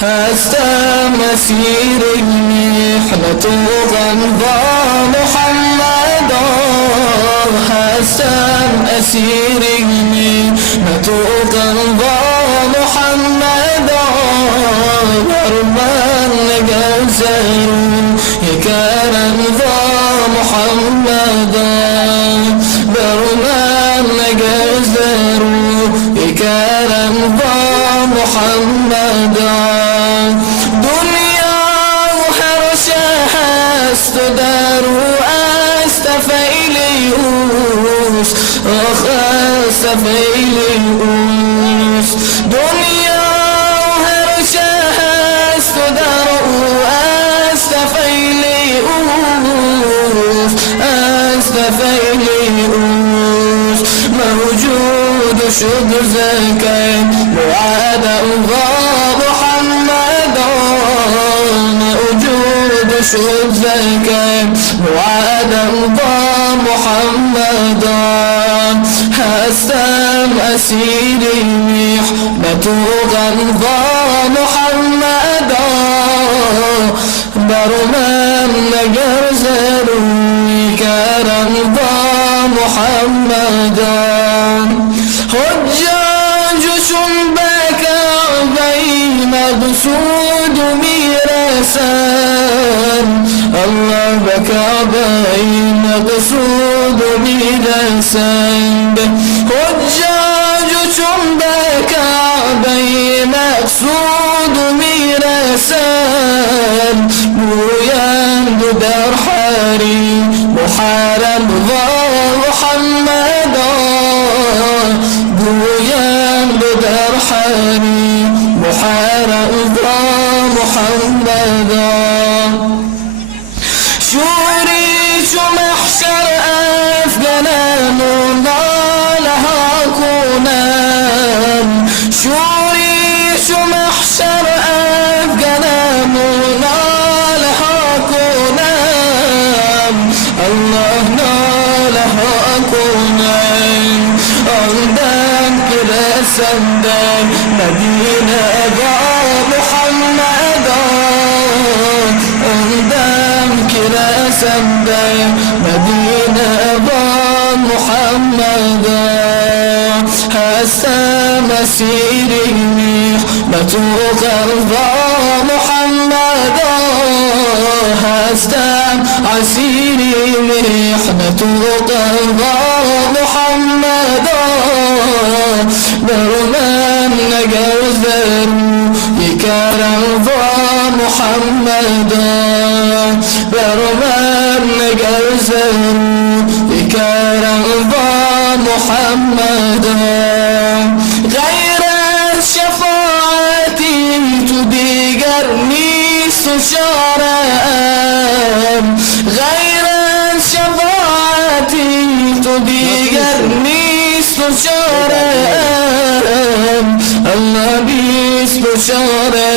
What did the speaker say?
هستم مسير المحنة غمضة محمدا، هستم أسير المحنة غمضة محمدا، برمان نجزر يكرم ذا محمدا، برمان نجزر يكرم ذا محمدا. دار استفيليوس استفيليوس دنيا هرشها استدار استفيليوس استفيليوس موجود شد زكاة وعد الله محمدا، موجود شد زكاة وعد الله محمدا، هستم أسير محنة غمضة محمدا، برمان نجرزر كرم محمدا. حجاج شنبك بين بسود ميرسان، الله بكى بين قصود ميرسان، حجاج شنبك بين قصود ميرسان، بويان بدر حاري محارم ضا محمدا، بويان بدر حاري محارم ضا محمدا. شوريش محشر أفغانان لها كونان، شوريش محشر أفغانان لها كونان، الله لها كونان، عندك كده سندان مدينة محمدا، سندان مدينة محمدا، هستم مسير محنة غمضة محمدا، هستم عسير محنة غمضة محمدا، برمان نجزر يكرم محمدا، برمان نجزر يكرم محمدا. غير الشفاعة تديجرني سشارا، غير الشفاعة تديجرني سشارا، الله بيس بشارا.